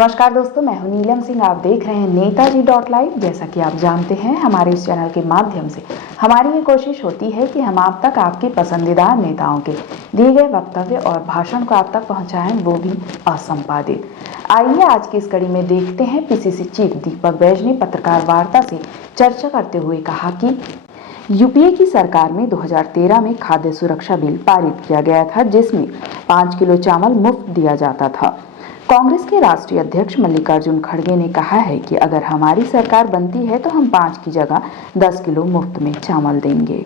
नमस्कार दोस्तों, मैं हूं नीलम सिंह। आप देख रहे हैं नेताजी .live। जैसा कि आप जानते हैं, हमारे इस चैनल के माध्यम से हमारी ये कोशिश होती है कि हम आप तक आपके पसंदीदा नेताओं के दिए गए वक्तव्य और भाषण को आप तक पहुंचाएं, वो भी असंपादित। आइए आज की इस कड़ी में देखते हैं। पीसीसी चीफ दीपक बैज ने पत्रकार वार्ता से चर्चा करते हुए कहा कि यूपीए की सरकार में 2013 में खाद्य सुरक्षा बिल पारित किया गया था, जिसमें 5 किलो चावल मुफ्त दिया जाता था। कांग्रेस के राष्ट्रीय अध्यक्ष मल्लिकार्जुन खड़गे ने कहा है कि अगर हमारी सरकार बनती है तो हम 5 की जगह 10 किलो मुफ्त में चावल देंगे।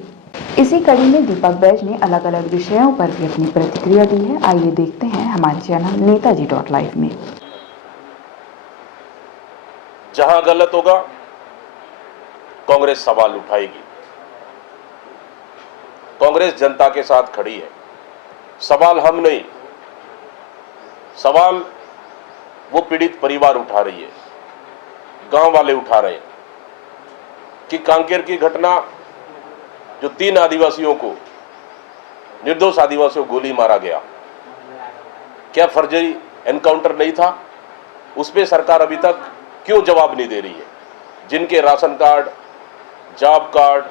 इसी कड़ी में दीपक बैज ने अलग अलग विषयों पर भी अपनी प्रतिक्रिया दी है। आइए देखते हैं हमारे चैनल नेताजी .live में। जहां गलत होगा कांग्रेस सवाल उठाएगी। कांग्रेस जनता के साथ खड़ी है। सवाल हम नहीं, सवाल वो पीड़ित परिवार उठा रही है, गांव वाले उठा रहे हैं कि कांकेर की घटना, जो 3 आदिवासियों को, निर्दोष आदिवासियों को गोली मारा गया, क्या फर्जी एनकाउंटर नहीं था? उस पर सरकार अभी तक क्यों जवाब नहीं दे रही है? जिनके राशन कार्ड, जॉब कार्ड,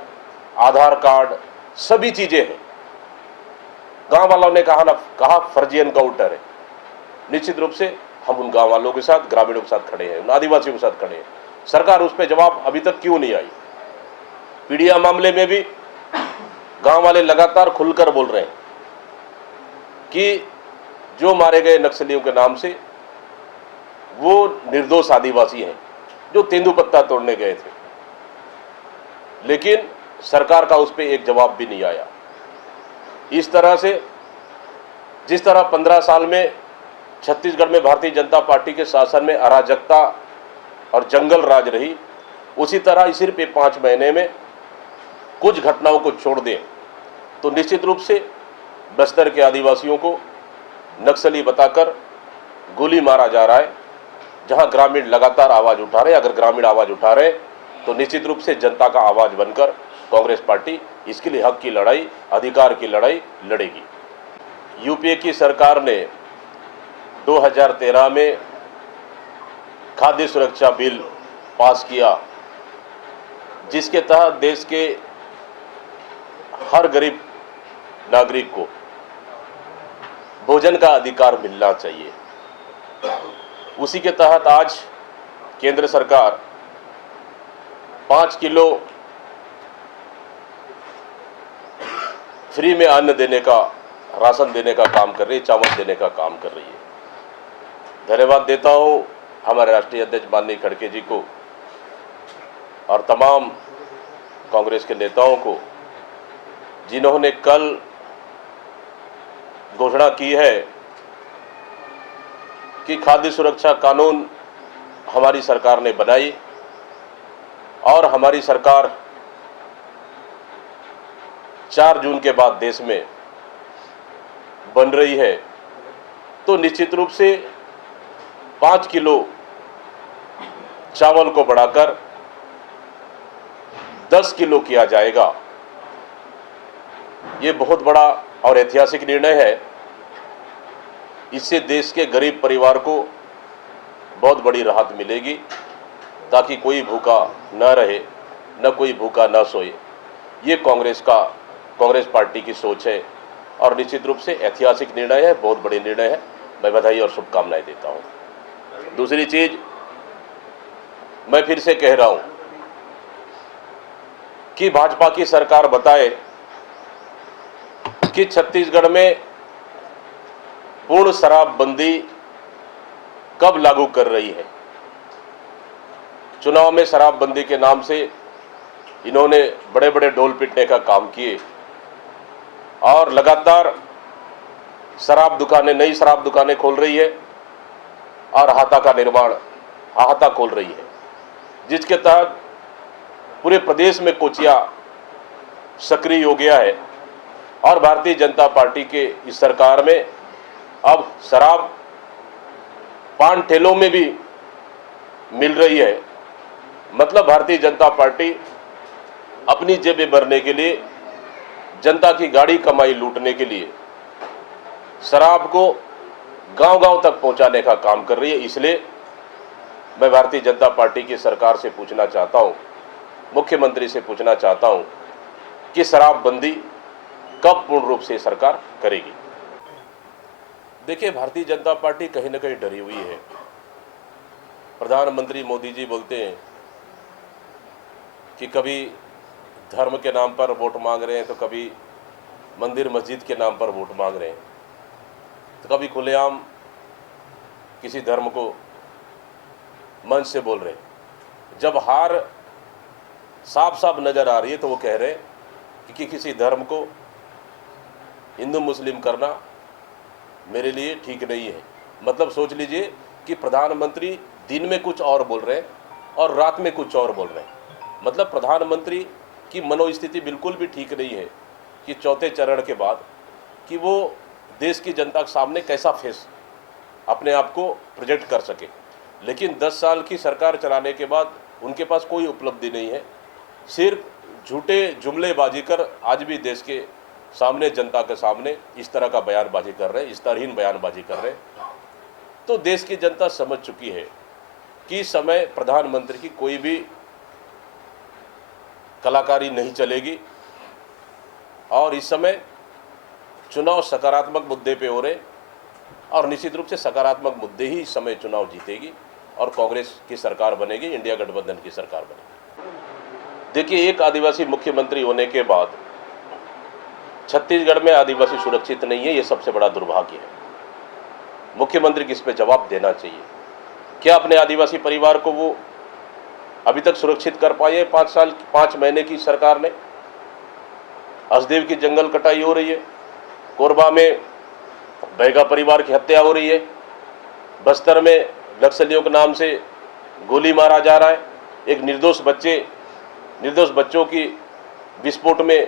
आधार कार्ड, सभी चीजें हैं। गांव वालों ने कहा फर्जी एनकाउंटर है। निश्चित रूप से हम उन गांव वालों के साथ, ग्रामीणों के साथ खड़े हैं, उन आदिवासियों के साथ खड़े हैं। सरकार उस पर जवाब अभी तक क्यों नहीं आई? पीड़िया मामले में भी गांव वाले लगातार खुलकर बोल रहे हैं कि जो मारे गए नक्सलियों के नाम से वो निर्दोष आदिवासी हैं जो तेंदुपत्ता तोड़ने गए थे, लेकिन सरकार का उस पर एक जवाब भी नहीं आया। इस तरह से जिस तरह 15 साल में छत्तीसगढ़ में भारतीय जनता पार्टी के शासन में अराजकता और जंगल राज रही, उसी तरह सिर्फ 5 महीने में कुछ घटनाओं को छोड़ दें तो निश्चित रूप से बस्तर के आदिवासियों को नक्सली बताकर गोली मारा जा रहा है। जहां ग्रामीण लगातार आवाज उठा रहे हैं, अगर ग्रामीण आवाज उठा रहे तो निश्चित रूप से जनता का आवाज बनकर कांग्रेस पार्टी इसके लिए हक की लड़ाई, अधिकार की लड़ाई लड़ेगी। यूपीए की सरकार ने 2013 में खाद्य सुरक्षा बिल पास किया, जिसके तहत देश के हर गरीब नागरिक को भोजन का अधिकार मिलना चाहिए। उसी के तहत आज केंद्र सरकार 5 किलो फ्री में अन्न देने का, राशन देने का काम कर रही है, चावल देने का काम कर रही है। धन्यवाद देता हूं हमारे राष्ट्रीय अध्यक्ष माननीय खड़गे जी को और तमाम कांग्रेस के नेताओं को, जिन्होंने कल घोषणा की है कि खाद्य सुरक्षा कानून हमारी सरकार ने बनाई और हमारी सरकार 4 जून के बाद देश में बन रही है, तो निश्चित रूप से 5 किलो चावल को बढ़ाकर 10 किलो किया जाएगा। ये बहुत बड़ा और ऐतिहासिक निर्णय है। इससे देश के गरीब परिवार को बहुत बड़ी राहत मिलेगी, ताकि कोई भूखा न रहे, न कोई भूखा न सोए। ये कांग्रेस पार्टी की सोच है और निश्चित रूप से ऐतिहासिक निर्णय है, बहुत बड़े निर्णय है। मैं बधाई और शुभकामनाएं देता हूं। दूसरी चीज, मैं फिर से कह रहा हूं कि भाजपा की सरकार बताए कि छत्तीसगढ़ में पूर्ण शराबबंदी कब लागू कर रही है। चुनाव में शराबबंदी के नाम से इन्होंने बड़े बड़े ढोल पीटने का काम किए और लगातार नई शराब दुकानें खोल रही है और हाता खोल रही है, जिसके तहत पूरे प्रदेश में कोचिया सक्रिय हो गया है। और भारतीय जनता पार्टी के इस सरकार में अब शराब पान ठेलों में भी मिल रही है। मतलब भारतीय जनता पार्टी अपनी जेबें भरने के लिए, जनता की गाड़ी कमाई लूटने के लिए शराब को गांव-गांव तक पहुंचाने का काम कर रही है। इसलिए मैं भारतीय जनता पार्टी की सरकार से पूछना चाहता हूं, मुख्यमंत्री से पूछना चाहता हूं कि शराबबंदी कब पूर्ण रूप से सरकार करेगी। देखिए, भारतीय जनता पार्टी कहीं ना कहीं डरी हुई है। प्रधानमंत्री मोदी जी बोलते हैं कि कभी धर्म के नाम पर वोट मांग रहे हैं, तो कभी मंदिर मस्जिद के नाम पर वोट मांग रहे हैं, तो कभी खुलेआम किसी धर्म को मंच से बोल रहे हैं। जब हार साफ साफ नजर आ रही है तो वो कह रहे हैं कि किसी धर्म को हिंदू मुस्लिम करना मेरे लिए ठीक नहीं है। मतलब सोच लीजिए कि प्रधानमंत्री दिन में कुछ और बोल रहे हैं और रात में कुछ और बोल रहे हैं। मतलब प्रधानमंत्री की मनोस्थिति बिल्कुल भी ठीक नहीं है कि चौथे चरण के बाद कि वो देश की जनता के सामने कैसा फेस अपने आप को प्रोजेक्ट कर सके। लेकिन 10 साल की सरकार चलाने के बाद उनके पास कोई उपलब्धि नहीं है, सिर्फ झूठे जुमलेबाजी कर आज भी देश के सामने, जनता के सामने इस तरह का बयानबाजी कर रहे हैं, इस तरहीन बयानबाजी कर रहे हैं। तो देश की जनता समझ चुकी है कि इस समय प्रधानमंत्री की कोई भी कलाकारी नहीं चलेगी और इस समय चुनाव सकारात्मक मुद्दे पे हो रहे और निश्चित रूप से सकारात्मक मुद्दे ही इस समय चुनाव जीतेगी और कांग्रेस की सरकार बनेगी, इंडिया गठबंधन की सरकार बनेगी। देखिए, एक आदिवासी मुख्यमंत्री होने के बाद छत्तीसगढ़ में आदिवासी सुरक्षित नहीं है, ये सबसे बड़ा दुर्भाग्य है। मुख्यमंत्री किस पे जवाब देना चाहिए। क्या अपने आदिवासी परिवार को वो अभी तक सुरक्षित कर पाए हैं? 5 महीने की सरकार ने। हसदेव की जंगल कटाई हो रही है, कोरबा में बैगा परिवार की हत्या हो रही है, बस्तर में नक्सलियों के नाम से गोली मारा जा रहा है, एक निर्दोष बच्चों की विस्फोट में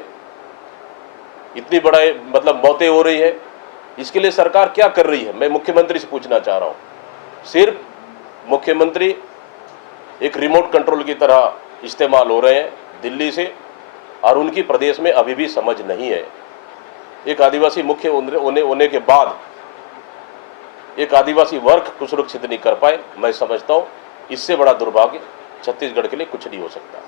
इतनी बड़ा मतलब मौतें हो रही है। इसके लिए सरकार क्या कर रही है, मैं मुख्यमंत्री से पूछना चाह रहा हूं। सिर्फ मुख्यमंत्री एक रिमोट कंट्रोल की तरह इस्तेमाल हो रहे हैं दिल्ली से और उनकी प्रदेश में अभी भी समझ नहीं है। एक आदिवासी मुख्य होने के बाद एक आदिवासी वर्ग को सुरक्षित नहीं कर पाए। मैं समझता हूं इससे बड़ा दुर्भाग्य छत्तीसगढ़ के लिए कुछ नहीं हो सकता।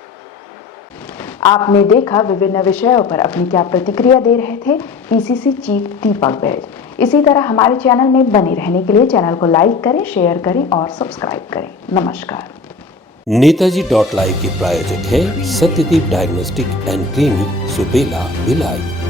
आपने देखा विभिन्न विषयों पर अपनी क्या प्रतिक्रिया दे रहे थे पीसीसी चीफ दीपक बैज। इसी तरह हमारे चैनल में बने रहने के लिए चैनल को लाइक करें, शेयर करें और सब्सक्राइब करें। नमस्कार। नेताजी.live के प्रायोजक है Satyadeep diagnostic and clinic, Supela, Bhilai.